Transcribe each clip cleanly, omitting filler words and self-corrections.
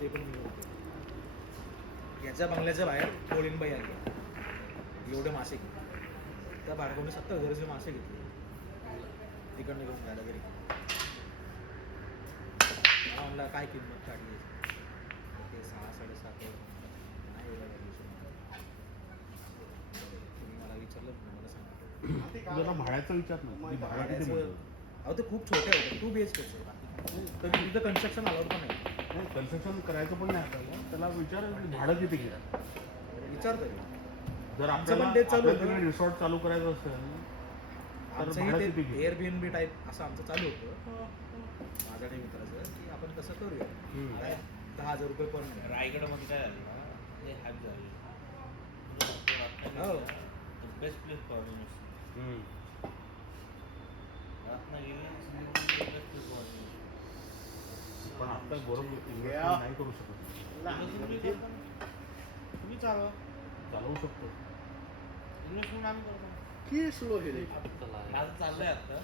ते पण मी होते. याच्या बंगल्याच्या बाहेर कोळीनबाई आली, एवढे मासे घेतले. त्या बाळगावने 70,000चे मासे घेतले, तिकडनं घेऊन जायला घरी. मला म्हणला काय किंमत काढली ते 6-7.5 नाही एवढा व्हॅल्युएशन. तुम्ही मला विचारलं मला सांगितलं तुला भाड्याचा विचार नाही, भाडं किती म्हणतो? अहो ते खूप छोटे होते, 2 BHK तर तिथं कन्स्ट्रक्शन आलं पण नाही. कन्स्ट्रक्शन करायचं पण नाही आपल्याला, त्याला विचार भाडं किती घ्या विचारतोय. जर आमचं पण तेच चालू होतं. रिसॉर्ट चालू करायचं असेल तर भाडं किती घ्या? एअरबीएनबी टाईप असं आमचं चालू होतं माझ्या काही मित्राचं, की आपण कसं करूया. 10,000 रुपये पर महिना. रायगडमध्ये काय झालं ना, ते हॅक झाले. हो. बेस्ट प्लेस फॉर पण आता बरोबर नाही करू शकत. तुम्ही चालवा, चालवू शकतो. इन्व्हेस्टमेंट आम्ही करतो. की स्लो हे रे. माझं चाललंय आता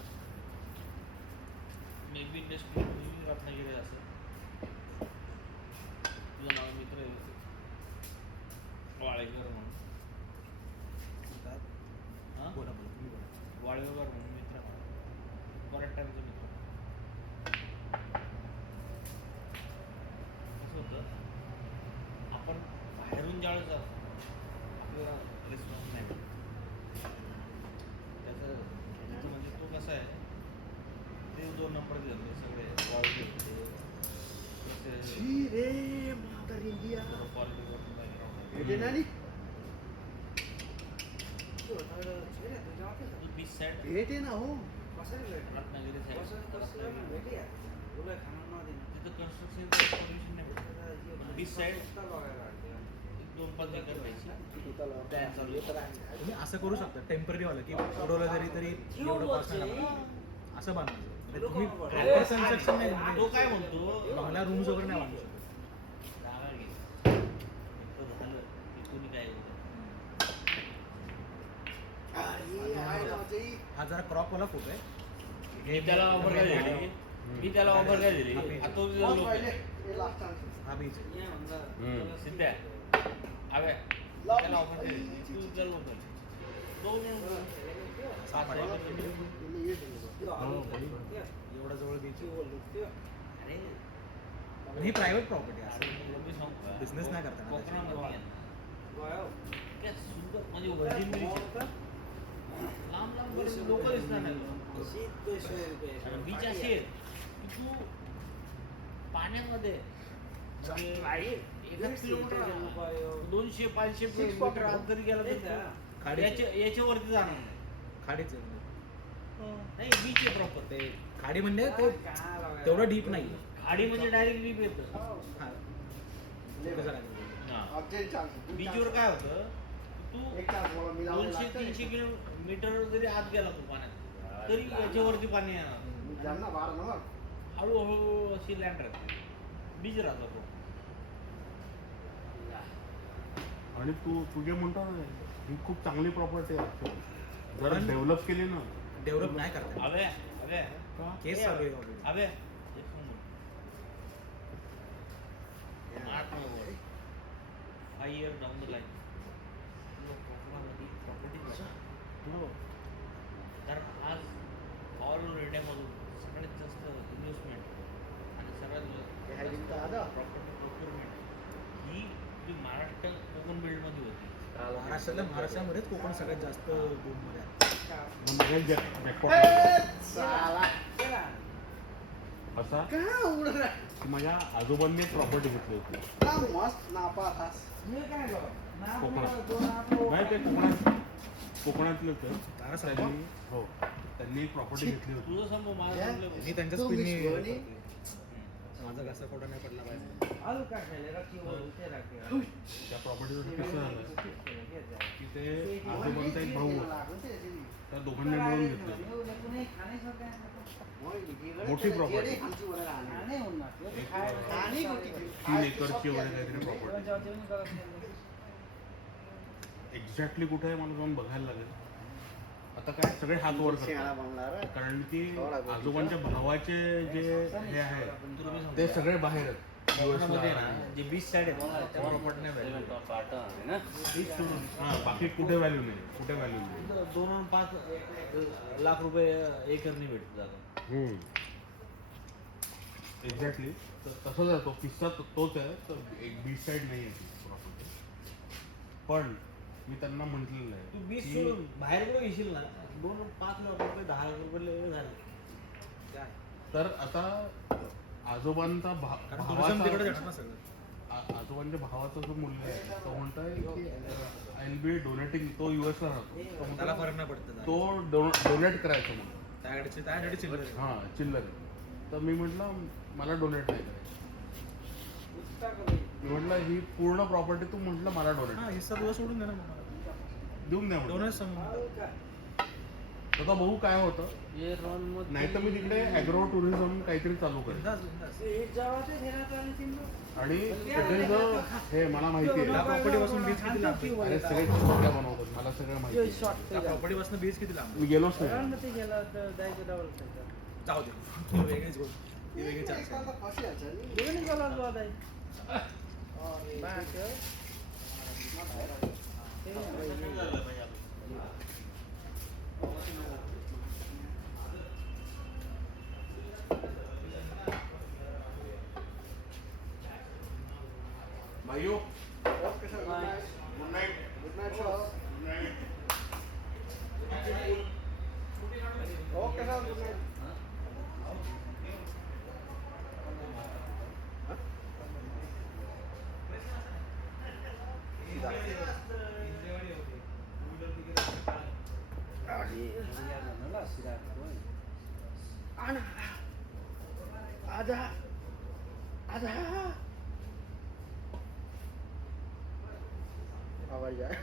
मे बी इंडस्ट्री रत्नागिरी असेल. तुझं नाव मित्र आहे वाळेकर म्हणून. बोला बोला तुम्ही बोला. वाळवेकर म्हणून मित्र बऱ्याच टाईमचा मित्र. कसं होतं, आपण बाहेरून ज्यावेळेस जातो आपल्याला रिस्पॉन्स नाही मिळत. त्याचं म्हणजे तो कसा आहे, ते 2 नंबर दिले सगळे क्वालिटी रे मदर इंडिया. क्वालिटी नानी बीच साईड भेटे ना हो. रत्नागिरी साईड तिथं कन्स्ट्रक्शन परमिशन नाही भेटत. बीच साईड 2-5 एकर व्हायची प्लॅन चालू आहे. तुम्ही असं करू शकता टेम्पररी वाला, की उडवलं तरी एवढं कॉस्ट नाही लागणार. असं बांधायचं. म्हणजे तुम्ही प्रॉपर कन्स्ट्रक्शन नाही, तो काय म्हणतो, बंगला रूम्स वगैरे नाही बांधू शकत. जागा घे. एकतर झालं की कोणी काय होतं. हा जरा क्रॉप वाला फोटो आहे. मी त्याला ऑफर काय दिली, आता तो लोक हा बीच आहे. सिद्ध्या हव्या त्याला ऑफर दिली, तू चल लोक 2 एवढा जवळ बीच आहे. अरे ही प्रायव्हेट प्रॉपर्टी असं मी सांगू का, बिझनेस नाही करताना. कोकणामध्ये आहे ना, काय सुंदर म्हणजे वर्जिन लांब लांब लोक दिसणार नाही. बीच असे आहेत की तू पाण्यामध्ये म्हणजे 1 किलोमीटर 200-500 किलोमीटर आत जरी गेला तर याच्यावरती जाणार नाही. खाडीच आहे. नाही बीच आहे प्रॉपर. ते खाडी म्हणजे ते तेवढं डीप नाही. खाडी म्हणजे डायरेक्ट बीच येतं. बीचवर काय होतं, तू 200-300 किलोमीटर जरी आत गेला तू पाण्यात तरी याच्यावरती पाणी येणार. हळूहळू अशी लँड राहते, बीच राहतो तो. आणि तू जे म्हणतो ना, ही खूप चांगली प्रॉपर्टी आहे. जर डेव्हलप केली ना, डेव्हलप नाही करता. हव्या केस चालू आहे already. हव्या 5 years down the line कोकणामध्ये प्रॉपर्टी. कारण आज ऑल इंडियामधून सगळ्यात जास्त इन्व्हेस्टमेंट आणि सगळ्यात प्रॉपर्टी प्रोक्युरमेंट ही जी महाराष्ट्र कोकण बेल्टमध्ये होती. महाराष्ट्रामध्येच कोकण सगळ्यात जास्त बोममध्ये असा की माझ्या आजोबांनी प्रॉपर्टी घेतली होती नाही, ते कोकणातलं तर त्यांनी हो त्यांनी एक प्रॉपर्टी घेतली होती. तुझं समोर माझं मी त्यांच्याच पिढी. माझा घसा कोटा नाही पडला पाहिजे. त्या प्रॉपर्टीचं कसं झालं की ते आजोबांचा एक भाऊ होता, त्या दोघांनी मिळून घेतलं. मोठी प्रॉपर्टी 3 एकरची वगैरे काहीतरी प्रॉपर्टी. एक्झॅक्टली कुठे आहे मला जाऊन बघायला लागेल. आता काय सगळे हात वर करतात, कारण की आजोबांच्या भावाचे जे हे आहे ते सगळे बाहेर आहेत. कोकणामध्ये ना जे बीच साईड आहेत ना त्या प्रॉपर्टी नाही value. बीच सोडून हा बाकी कुठे व्हॅल्यू नाही, कुठे व्हॅल्यू नाही. इथं 2 आणि 5 लाख रुपये एकरनी भेटत जातात. एक्झॅक्टली तसंच आहे. तो किस्सा तोच आहे. तर एक बीच साईड नाही आहे ती प्रॉपर्टी. पण मी त्यांना म्हटलेलं तू आहे बीच की सोडून बाहेर कुठे घेशील ना 2 आणि 5 लाख रुपये 10 लाख रुपये लय झाले. काय? तर आता आजोबांचा कारण tourism तिकडे जाणार ना सगळं. आजोबांच्या भावाचा जो मुलगा आहे तो म्हणतोय की आय विल बी डोनेटिंग. तो US ला राहतो. तो त्याला म्हणतो, फरक नाही पडत त्याचा. तो डोनेट करायचं म्हणून. त्याकडे चिल्लर आहे. हां चिल्लर आहे. तर मी म्हटलं मला डोनेट नाही करायचं. मी म्हटलं ही पूर्ण प्रॉपर्टी तू म्हटलं मला हा डोनेट हिस्सा तुला सोडून दे ना मग. देऊन द्या म्हटलं. डोनर्स समोर. आता बघू काय होतं. नाही तर मी तिकडे ॲग्रो टुरिझम काहीतरी चालू करेन. बिंदास बिंदास. आणि तिथे जर हे मला माहिती त्या आहे. प्रॉपर्टी पासून बीच किती लांब आहे? अरे सगळे चिमट्या बनवतात मला सगळं माहिती आहे. त्या प्रॉपर्टी पासून बीच किती लांब आहे? मी गेलोच नाही. जाऊ दे. ती वेगळीच गोष्ट. ती वेगळी चर्चा. भाइयों okay sir, good night. Good night sir. Good night. Okay sir, good night. आधा आधा आवाज आहे.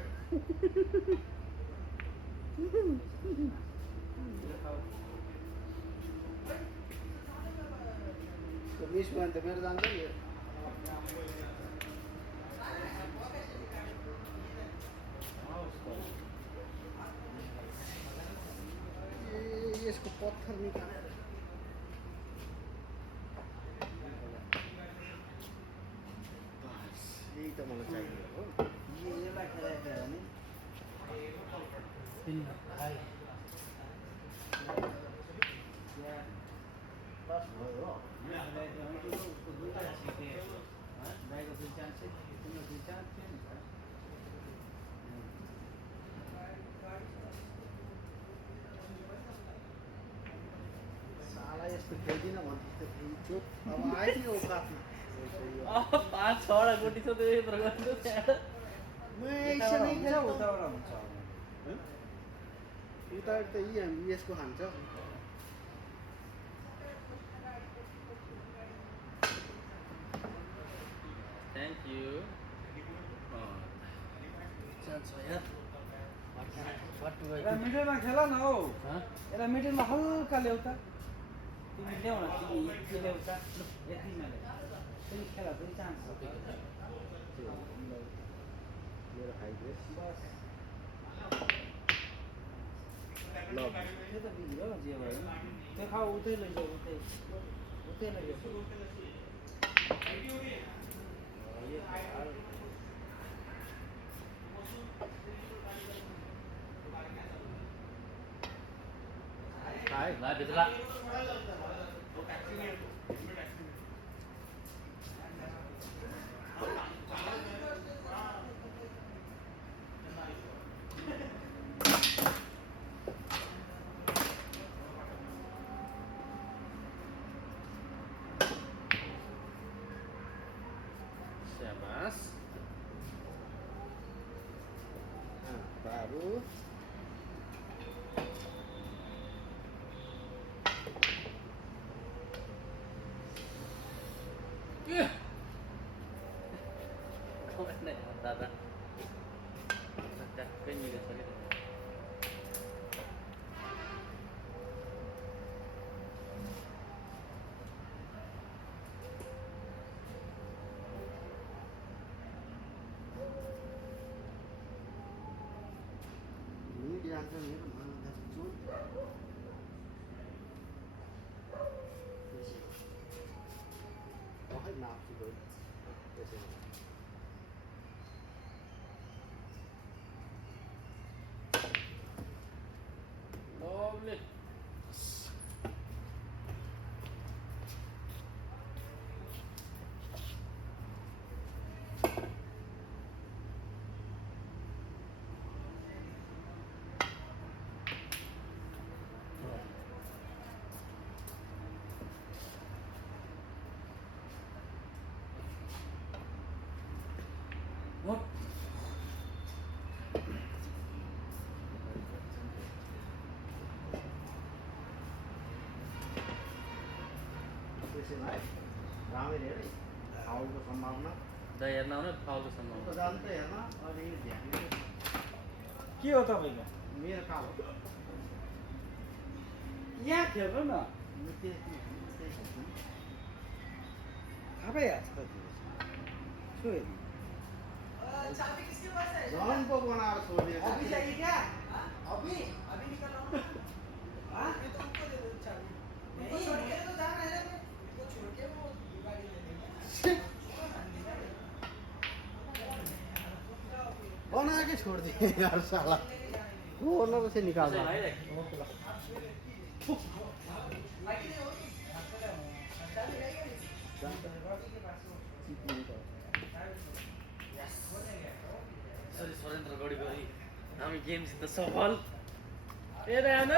तो 20 पर्यंत मेरे जान दे. ये इसको पत्थर निकाल. बस यही तो मुझे चाहिए. हो ये ला खेला है नहीं. साला इसको भेजी ना मत. चुप अब आए नहीं औकात में. 5-6 कोटीचं ते प्रकरण मैं ऐसा नहीं खेला होता. उतार त यी हामी यसको खान्छ. Thank you. मिडलमा खेला न हौ. यसलाई मिडलमा हल्का ल्याउता. तिमी ल्याउ न, तिमी यति ल्याउता, यतिमा ल्याउ. तिमी खेला पनि चान्स छ. मेरो हाइब्रिड. बस ल त्यो त बिग्रियो जे भयो नि. त्यो खाऊ उतै लैजाऊ, उतै लैजाऊ. ला भित्र Mas. Nah, baru दादा काही नाही सगळे ini diangkat ini mana dari cut. Oh, hay nạp thì वैसे ना रामे हेरे फाउलको सम्भावना दाइ हेर्न आउनु फाउलको त सम्भावना जान्छ हेर्न अलिकति ध्यान दिनु। के हो तपाईँको मेरो काम हो यहाँ खेल्नु न म त्यही भन्छु नि। आफै हाल्छ त त्यो हेर्नु झन् पो बनाएर छोडिदिएको अभी छ। चाहिए क्या अभी अभी निकल आओ हाँ ये तो उनको दे दो चाबी नहीं छोड़ के तो जाना है ना इसको छोड़ के वो गाड़ी ले लेंगे बना के छोड़ दिए यार साला कॉर्नर से निकाल रहा है। सरी सरेन्द्र गढी गरी हामी गेम जित्न सफल ए राम